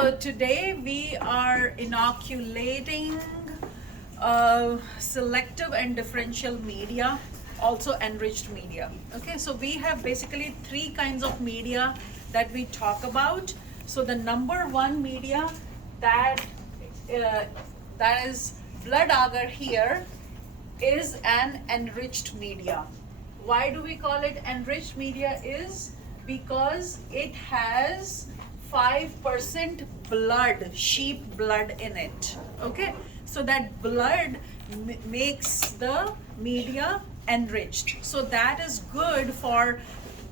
So today we are inoculating selective and differential media, also enriched media. Okay, so we have basically three kinds of media that we talk about. So the number one media that that is blood agar here is an enriched media. Why do we call it enriched media? Is because it has 5% blood, sheep blood in it. Okay, so that blood makes the media enriched. So that is good for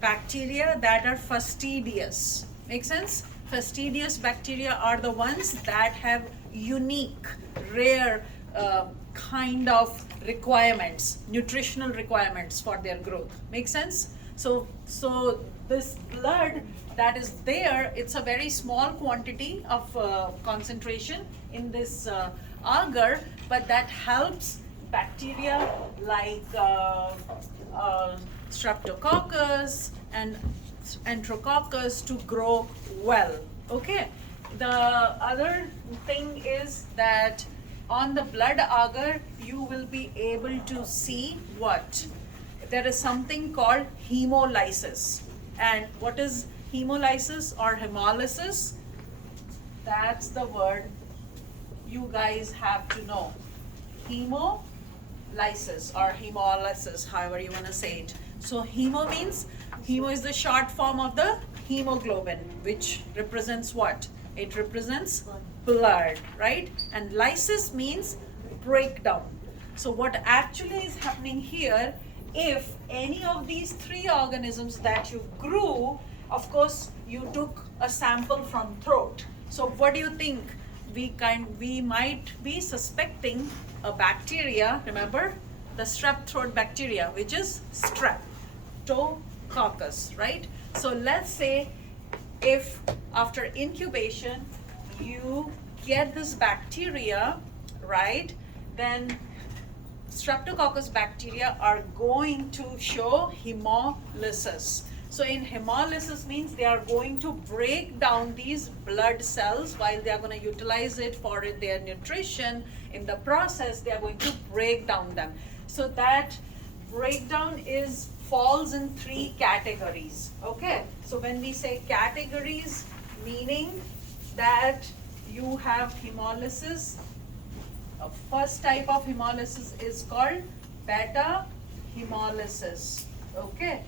bacteria that are fastidious. Make sense? Fastidious bacteria are the ones that have unique, rare kind of requirements, nutritional requirements for their growth. Make sense? So this blood that is there, it's a very small quantity of concentration in this agar, but that helps bacteria like streptococcus and enterococcus to grow well. Okay, the other thing is that on the blood agar you will be able to see what there is something called hemolysis. And what is hemolysis or hemolysis? That's the word you guys have to know. Hemolysis or hemolysis, however you want to say it. So hemo means, hemo is the short form of the hemoglobin, which represents what? It represents blood, right? And lysis means breakdown. So what actually is happening here, if any of these three organisms that you grew, of course you took a sample from throat. So what do you think? We might be suspecting a bacteria, remember the strep throat bacteria, which is streptococcus, right? So let's say if after incubation you get this bacteria, right, then streptococcus bacteria are going to show hemolysis. So in hemolysis means they are going to break down these blood cells while they are going to utilize it for their nutrition. In the process, they are going to break down them. So that breakdown falls in three categories. Okay, so when we say categories, meaning that you have hemolysis. First type of hemolysis is called beta hemolysis. Okay.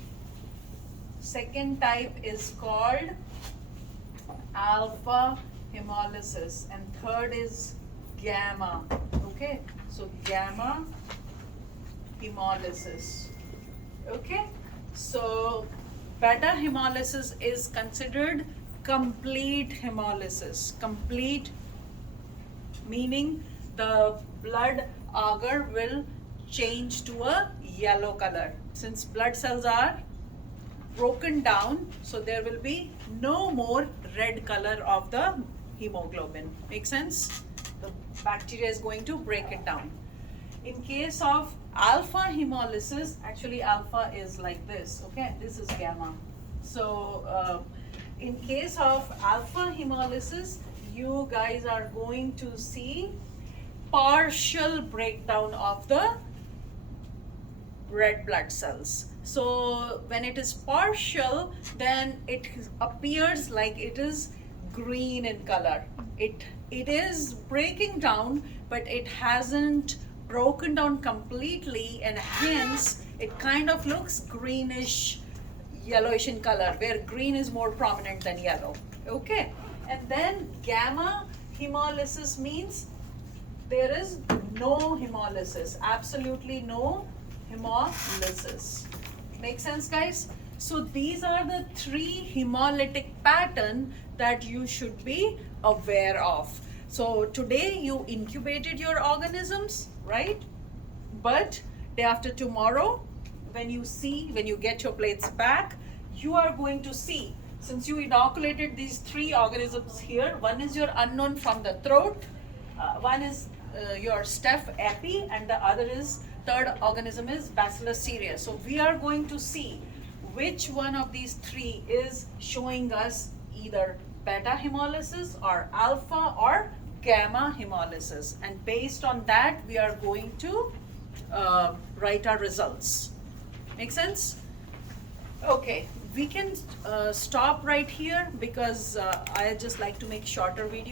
Second type is called alpha hemolysis, and third is gamma. Okay, so gamma hemolysis. Okay, so beta hemolysis is considered complete hemolysis. Complete meaning the blood agar will change to a yellow color. Since blood cells are broken down, so there will be no more red color of the hemoglobin. Make sense? The bacteria is going to break it down. In case of alpha hemolysis, actually alpha is like this, okay? This is gamma. So in case of alpha hemolysis, you guys are going to see partial breakdown of the red blood cells. So when it is partial, then it appears like it is green in color. It is breaking down, but it hasn't broken down completely, and hence it kind of looks greenish, yellowish in color, where green is more prominent than yellow. Okay, and then gamma hemolysis means there is no hemolysis, absolutely no hemolysis. Make sense, guys? So these are the three hemolytic pattern that you should be aware of. So today you incubated your organisms, right? But day after tomorrow, when you get your plates back, you are going to see, since you inoculated these three organisms here, one is your unknown from the throat, one is your staph epi, and the other is third organism is Bacillus cereus. So we are going to see which one of these three is showing us either beta hemolysis or alpha or gamma hemolysis, and based on that we are going to write our results. Make sense? Okay, we can stop right here because I just like to make shorter videos.